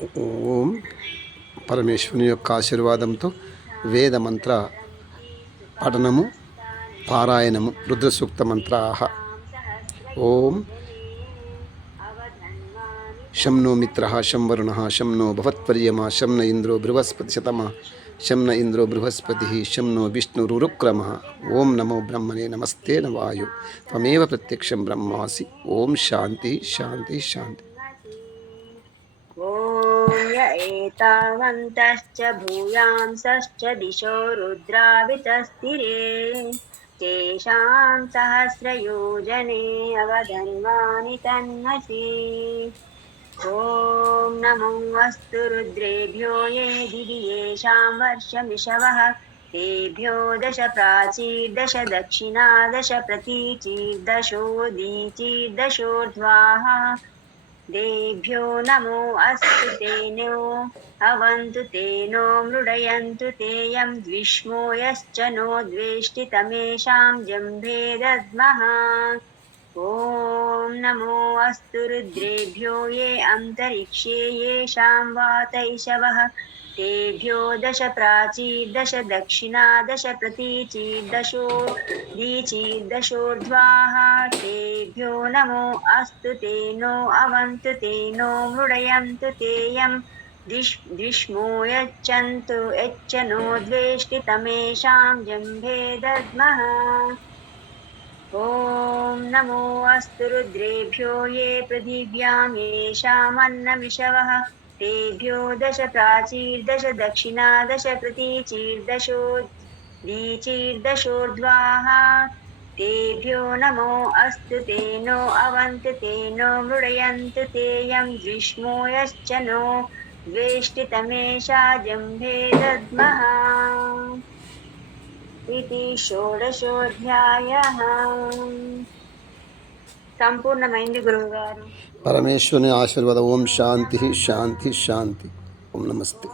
ఓం పరమేశ్వరుని యొక్క ఆశీర్వాదంతో వేద మంత్ర పఠనము పారాయణము రుద్రసూక్త మంత్రాహ. ఓం శం నో మిత్ర శం వరుణ శం నో భవత్వర్యమా శం న ఇంద్రో బృహస్పతి శతమ శం న ఇంద్రో బృహస్పతి శం నో విష్ణురుక్రమ ఓం నమో బ్రహ్మణే నమస్తే నవాయు. త్వమేవ ప్రత్యక్షం బ్రహ్మాసి. ఓం శాంతి శాంతి శాంతి. ॐ य एतावन्तश्च भूयांसश्च दिशो रुद्रावितस्तिरे तेषां सहस्रयोजने अवधन्वानि तन्मसि। ॐ नमो अस्तु रुद्रेभ्यो ये दिवि, येषां वर्षमिषवः। तेभ्यो दश प्राचीर्दश दक्षिणा दश प्रतीचीर्दशोदीचीर्दशोर्ध्वाः देभ्यो नमो अस्तु तेनो अवन्तु तेनो मृडयन्तु ते यं द्विष्मो यश्च नो द्वेष्टितमेषां जम्भे दद्मः ॐ नमो अस्तु रुद्रेभ्यो ये अन्तरिक्षे येषां वातैषवः तेभ्यो दश प्राचीर्दश दक्षिणा, दश प्रतीचीर्दशो दीचीर्दशोर्ध्वाः तेभ्यो नमो अस्तु ते तेनो अवन्तु तेनो मृडयन्तु ते यं दिश् द्विष्मो यच्छन्तु, यच्च नो द्वेष्टितमेषां जम्भे दद्मः। नमो रुद्रेभ्यो ये पृथिव्यामेषामन्नमिषवः तेभ्यो दश प्राचीर्दश दक्षिणा दश प्रतीचीर्दशो दीचीर्दशोर्ध्वाः तेभ्यो नमो अस्तु ते नो अवन्तु ते नो मृडयन्तु तेयं द्विष्मो यश्च नो द्वेष्टितमेषा जम्भे दद्मः इति षोडशोऽध्यायः। సంపూర్ణమైంది గురువుగారు. పరమేశ్వరుని ఆశీర్వాద. ఓం శాంతి శాంతి శాంతి. ఓం నమస్తే.